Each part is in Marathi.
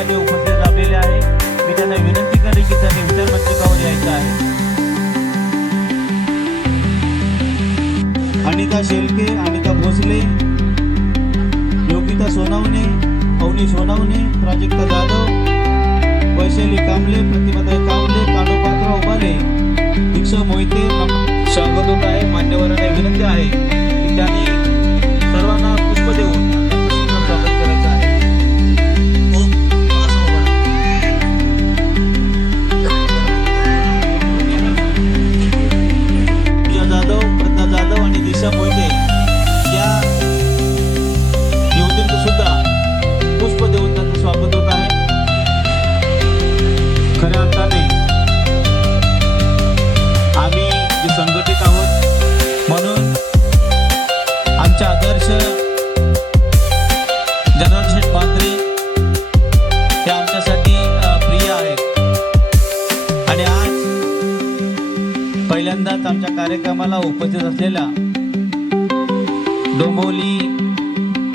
ठिकाणी उपस्थित लाभलेले आहे. मी त्यांना विनंती करेन की त्यांनी विचार मंचकावर यायचं आहे. अनिता शेलके, अनिता भोसले, योगिता सोनावणे, अवनी सोनावणे, प्राजक्ता जाधव, वैशाली कांबळे, प्रतिभाताई कांबळे, कांडोपात्राव उभारे, दीक्षा मोहिते स्वागत होत आहे. मान्यवरांना विनंती आहे की त्यांनी सर्वांना पुष्प देऊन स्वागत करायचं आहे. जाधव, प्रज्ञा जाधव आणि दिशा मोहिते या युवतींचं सुद्धा पुष्प देऊन त्यांचं स्वागत होत आहे. खऱ्या अर्थाने आम्ही जे संघटित आहोत म्हणून आमचे आदर्श जनरल शेठ म्हात्रे ते आमच्यासाठी प्रिय आहेत. आणि आज पहिल्यांदाच आमच्या कार्यक्रमाला उपस्थित असलेल्या डोंबिवली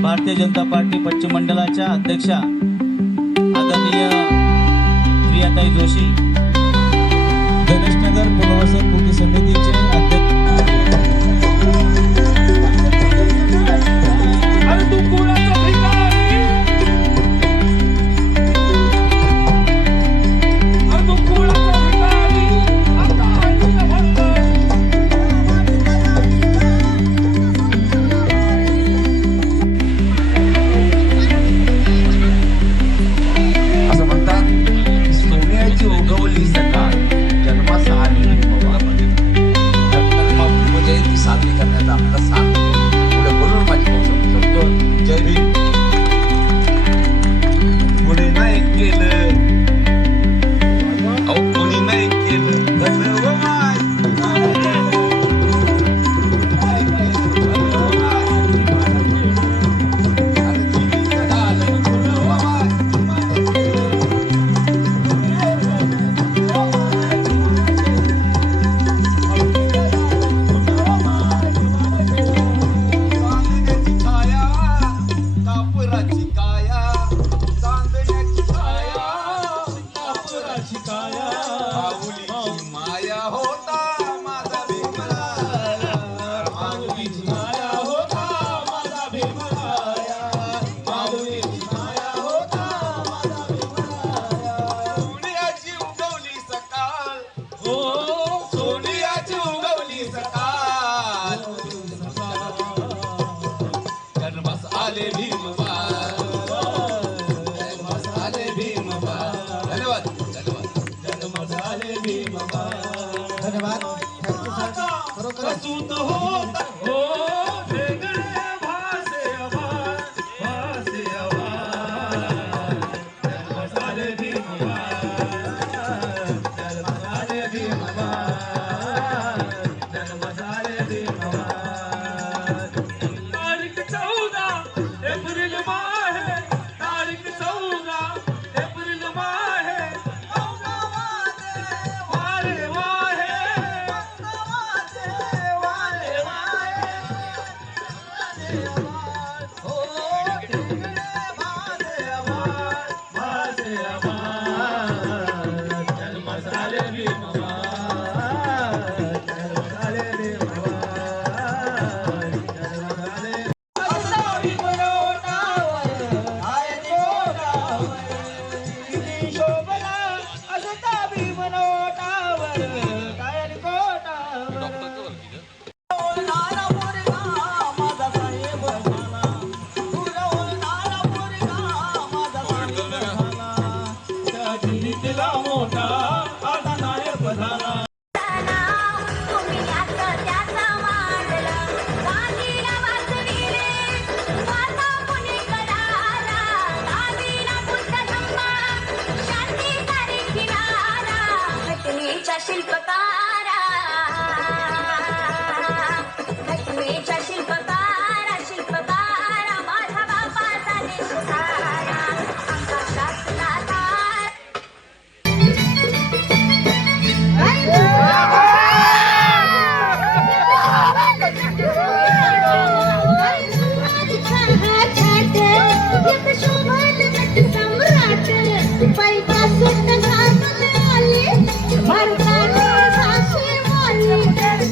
भारतीय जनता पार्टी पश्चिम मंडळाच्या अध्यक्षा आदरणीय प्रियाताई जोशी, गणेशनगर पुनर्वसन कृती समितीचे अध्यक्ष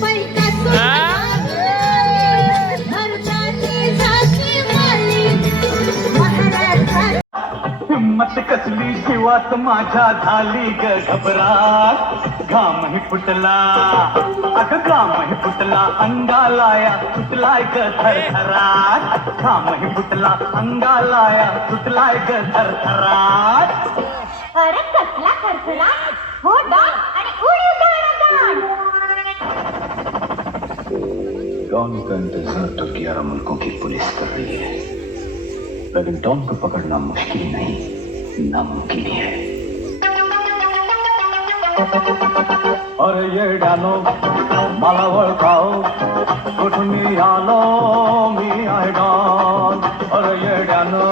पैसा भारताची झाशी माली महाराष्ट्रात हिम्मत कसली शिवात माझ्या झाली ग घबराट घामही फुटला अग घामही फुटला अंगालाया सुटलाय ग थरथराट घामही फुटला अंगालाया सुटलाय ग थरथराट अरे कसला खरखरा हो डॉन आणि उडी उडवणारा डॉन का इंतजार तो 11 मुल्कों की पुलिस कर रही है, लेकिन डॉन को पकड़ना मुश्किल नहीं नामुमकिन है। अरे ये डानो मला ओळखाव कुठून मी आलो मी आहे डॉन। अरे ये डानो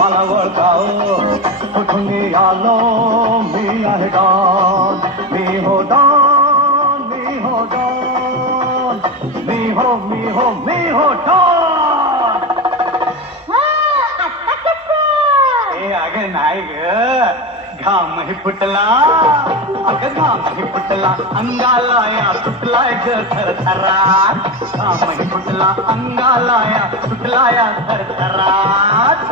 मला ओळखाव कुठून मी आलो मी आहे डॉन। मी हो डॉन मी हो डॉन मी हो डॉन। आता कसं ए अगं नाही ग घामही फुटला अगं घामही फुटला अंगालाया सुटलाय ग थरथराट घामही फुटला अंगालाया सुटलाया थरथराट।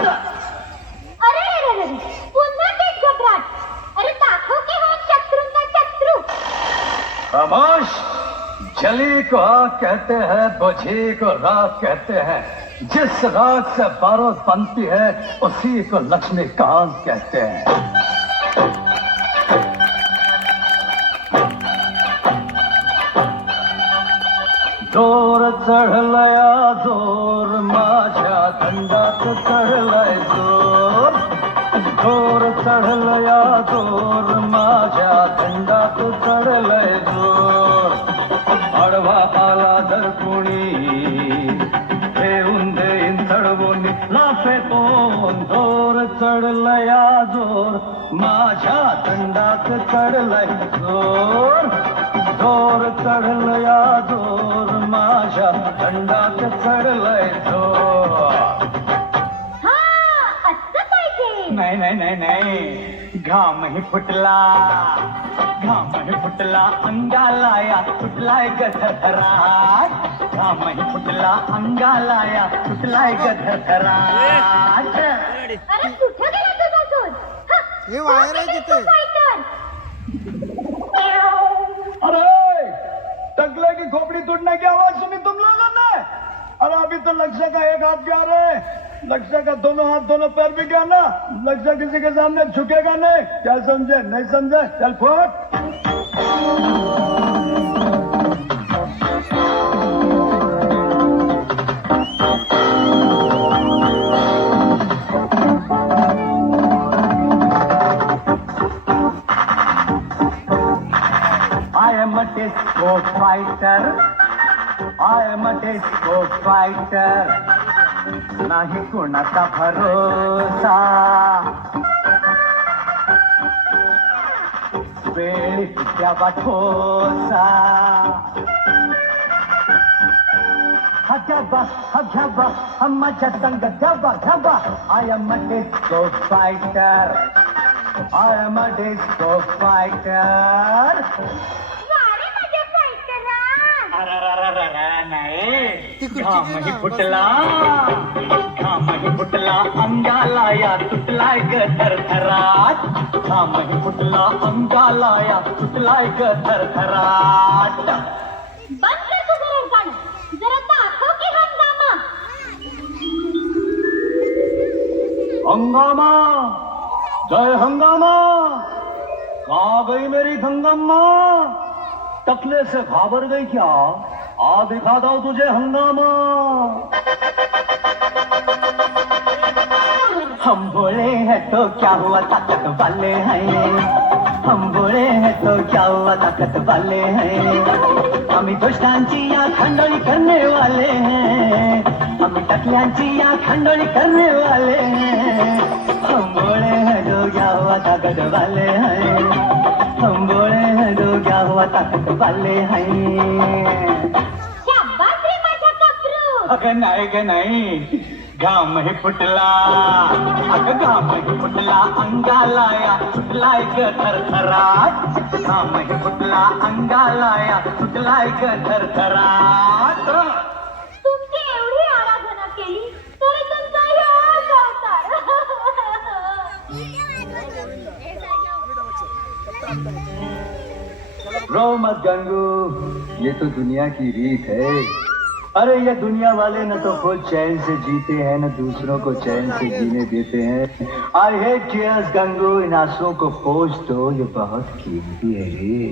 अरे रे रे रे पुन्हा तेच घबराट अरे दाखव की हो शत्रूंना शत्रू खामोश जली को आग कहते हैं बुझी को राख कहते हैं जिस राख से बारूद बनती है उसी को लक्ष्मीकांत कहते हैं। जोर चढलया जोर माझ्या दंडात चढलाय जोर जोर चढलया जोर माझ्या दंडात चढलाय जोर आडवा आला तर कुणी देऊन देईन चढवून लाफे कोण जोर चढलया जोर माझ्या दंडात चढलाय जोर जोर चढलया जोर माझ्या दंडात चढलाय जोर। हा असं पाहिजे नाही नाही नाही नाही घामही फुटला घामही फुटला अंगालाया सुटलाय ग थरथराट घामही फुटला अंगालाया सुटलाय ग थरथराट। अरे कुठं गेला तुझा सूर हे वायर आहे तिथे. अरे टकले की खोपड़ी टूटने की आवाज सुनी तुम लोगों ने? अरे अभी तो लक्ष्य का एक हाथ गया रे, लक्ष्य का दोनों हाथ दोनों पैर भी गया ना, लक्ष्य किसी के सामने झुकेगा नहीं। क्या समझे? नहीं समझे? चल foot. I am a disco fighter. I am a disco fighter. नाही कोणाचा भरोसा वेळ द्यावा ठोसा हग्याबा माझ्या संग द्यावा घ्यावा। I am a disco fighter. I am a disco fighter. वारे माझ्या फायटरा नाही घामही फुटला घामही फुटला अंगालाया सुटलाय ग थरथराट घामही फुटला अंगालाया सुटलाय ग थरथराट। बंद कर तुझं रडगाणं जरा दाखव की हंगामा हंगामा जय हंगामा कहाँ गई मेरी गंगम्मा? टकले से घाबर गई क्या? आ दिखाता हूँ तुझे हंगामा। हम बोले हैं तो क्या हुआ ताकत वाले हैं, हम बोले हैं तो क्या हुआ ताकत वाले हैं। हम दुष्टांची या खंडोळी करने वाले हैं, हम टकल्यांची या खंडोळी करने वाले हैं। हम बोले हैं तो क्या हुआ ताकत वाले हैं, हम बोले हैं तो क्या हुआ ताकत वाले हैं। शाबास रे माझा कपरू अगं नाही ग नाही घाम हे फुटला अगं घाम हे फुटला अंगाला या सुटलाय ग थरथराट घाम हे फुटला अंगाला या सुटलाय ग थरथराट तुमची एवढी आराधना केली तरी तुमचा ह्योच अवतार. रो मत गंगू, ये तो दुनिया की रीत है. अरे ये दुनिया वाले न तो खुद चैन से जीते हैं न दूसरों को चैन से जीने देते हैं. I hate tears Gangu, in आंसुओं को पोंछ दो, ये बहुत कीमती है ये.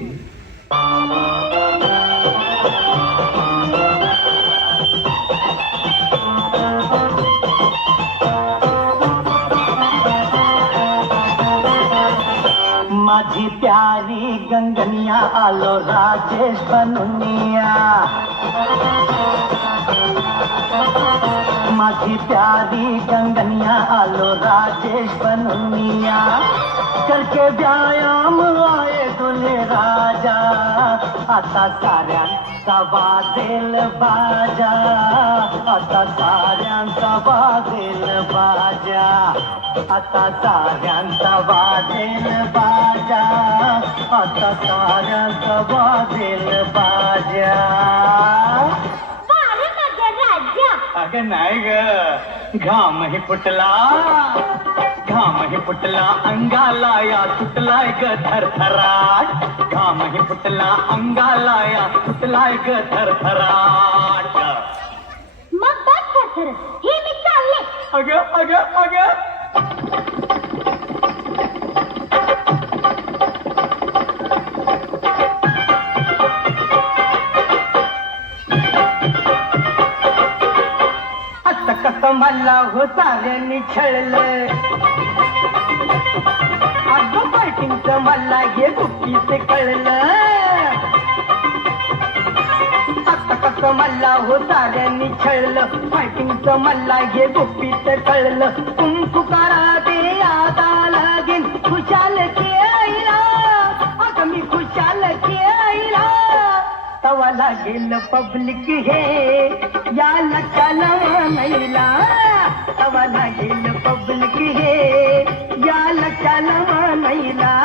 माझी प्यारी गंगनिया आलो राजेश बनुनिया. माझी प्यारी गंगनिया आलो राजेश बनुनिया. करके व्यायाम आये दुले राजा, आता साऱ्यांचा वाजेल बाजा, आता साऱ्यांचा वाजेल बाजा, आता साऱ्यांचा वाजेल बाजा, आता साऱ्यांचा वाजेल बाजा. वारे माझ्या राजा. अगं नाही ग, घाम हे फुटला, घाम हे फुटला अंगाला या सुटलाय ग थरथराट. घाम हे फुटला अंगाला या सुटलाय ग थरथराट. मग बस थरथर, हे मी चालले. अगं अगं अगं आता कसं मला हो साऱ्यांनी छळलं. अगं फायटिंगचं मला हे गुप्तीचे कळलं. आता कसं मला हो साऱ्यांनी छळलं. फायटिंगचं मला हे गुप्तीचं कळलं. कुंकुकारा ते आता लागेल खुशाल खेळायला. अगं मी खुशाल खेळायला. तवा लागेल पब्लिक हे या लक्षाला मैला. तवा लागेल पब्लिक हे या लक्षाला मैला.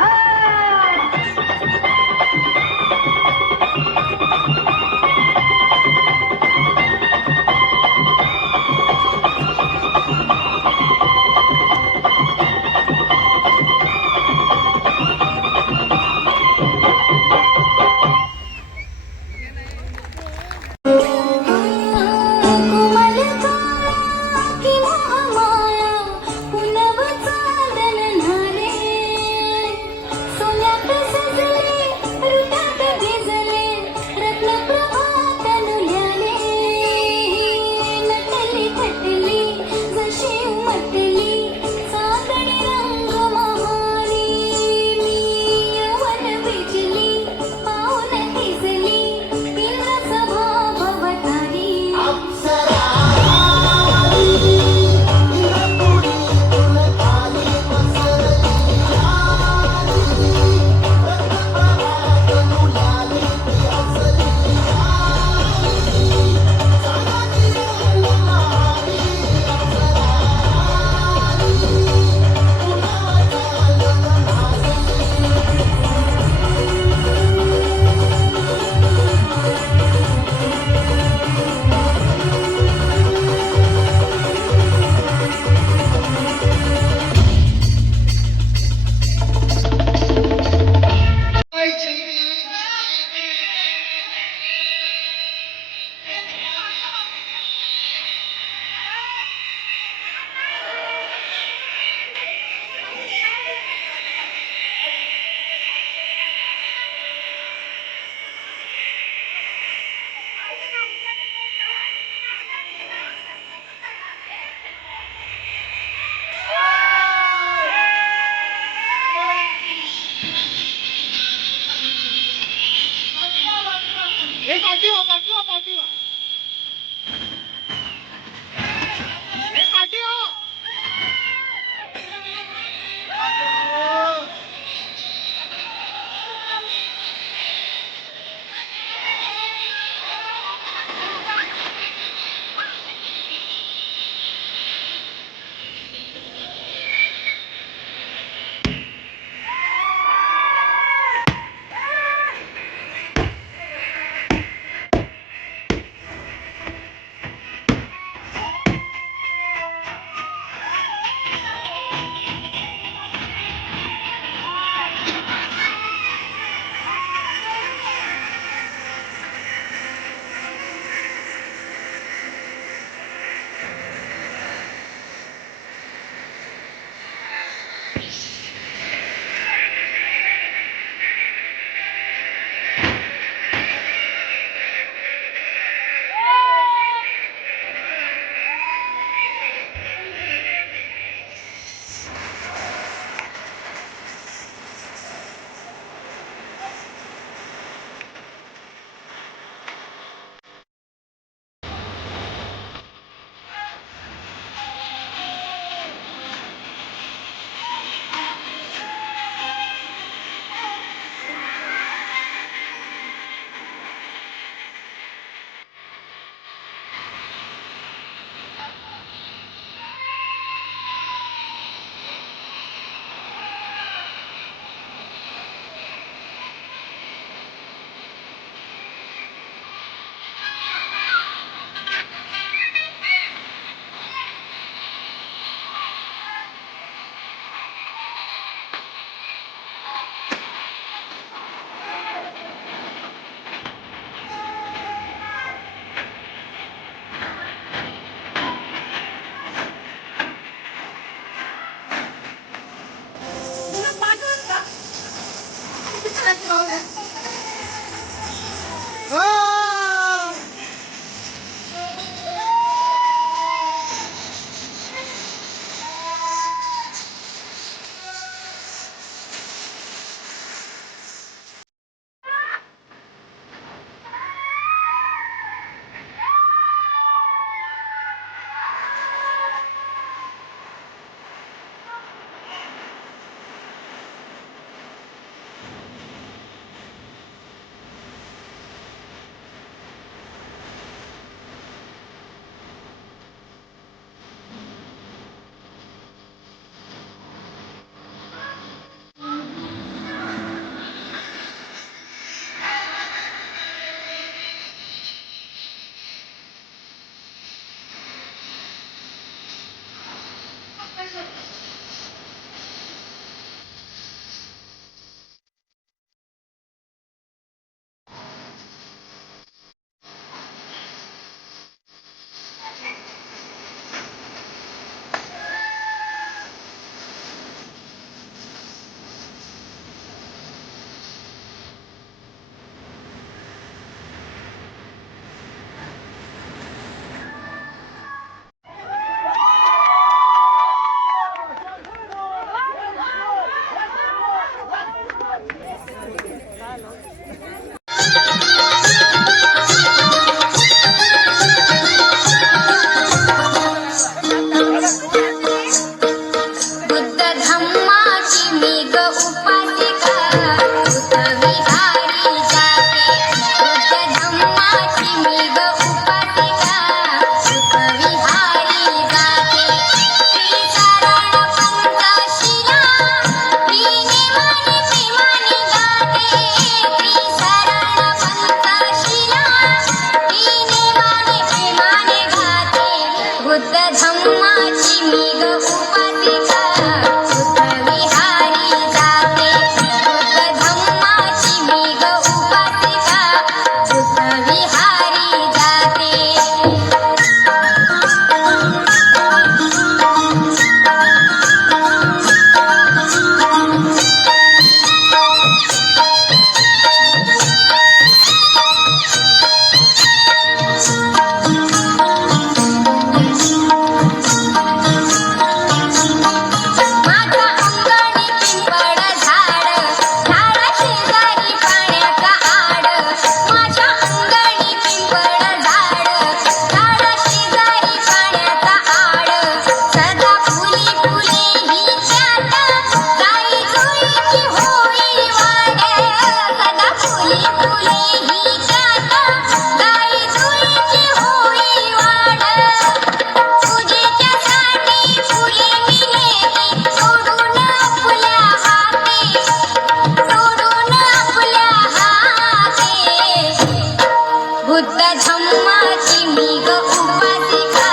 बुद्ध धम्माची मी ग उपासिका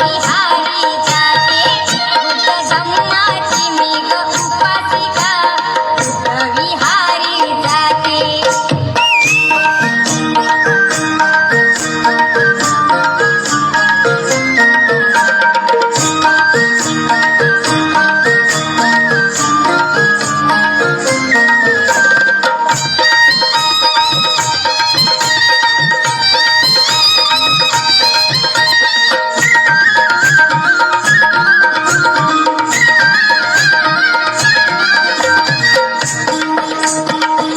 विहारी जाते बुद्ध धम्माची मी ग उपासिका विहारी जाते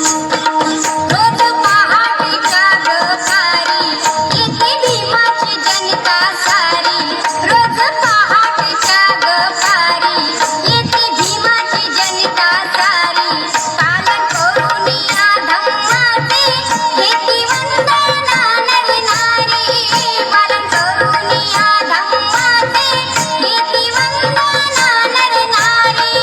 रोज पहाटेच्या गपारी येते भीमाची जनता सारी रोज पहाटेच्या गपारी येते भीमाची जनता सारी पालन करून या धम्माचे घेती वंदना नवी नारी पालन करून या धम्माचे घेती वंदना नवी नारी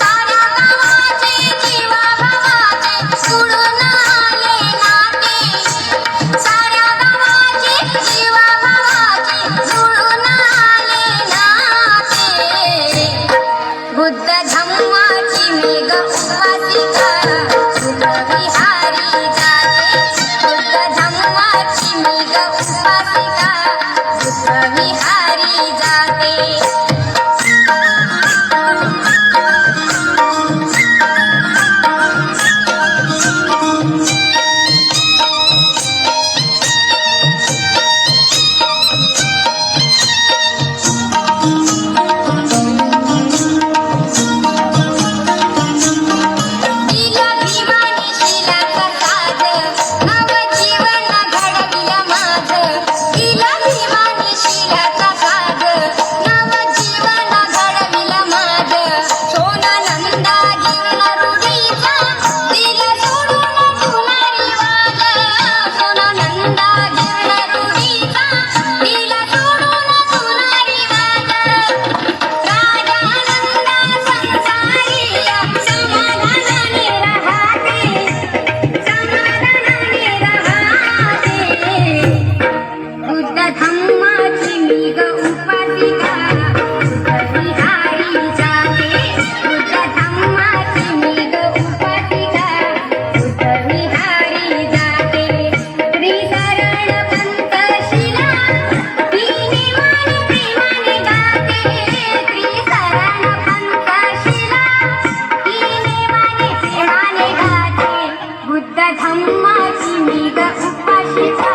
साऱ्या गावाचे जीवा भावाचे जुळून आले नाते साऱ्या गावाचे जीवा भावाचे जुळून आले नाते बुद्ध धम्माची मी ग उपासिका बुद्ध विहारी जाते बुद्ध धम्माची मी ग उपासिका बुद्ध विहारी जाते दिला भीमाने शिलाचा साज नवजीवन घडविलं माझं दिला भीमाने शिलाचा साज नवजीवन घडविलं माझं सोना नंदा जीवन रुढीचा दिला सोडून तुला रिवाज सोना नंदा जीवन रुढीचा दिला सोडून तुला रिवाज राजा नंदा संसारी समाधानाने राहते बुद्ध धम्माची मी ग उपासिका बुद्ध विहारी जाते बुद्ध धम्माची मी ग उपासिका बुद्ध विहारी जाते त्रिशरण पंथशिला तिने माने प्रेमाने गाते त्रिशरण पंथशिला तिने माने प्रेमाने गाते बुद्ध धम्माची मी ग उपासिका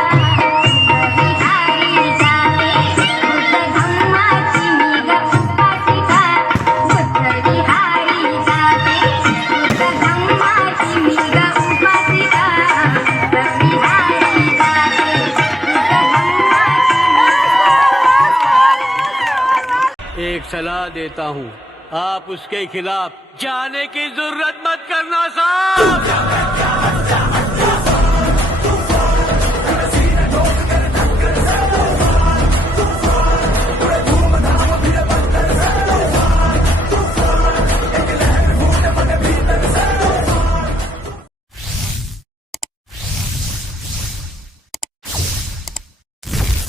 विहारी जाते बुद्ध धम्माची मी ग उपासिका बुद्ध विहारी जाते बुद्ध धम्माची मी ग उपासिका विहारी जाते बुद्ध एक सलाह देता हूँ, आप उसके खिलाफ जाने की जरूरत मत करना साहब।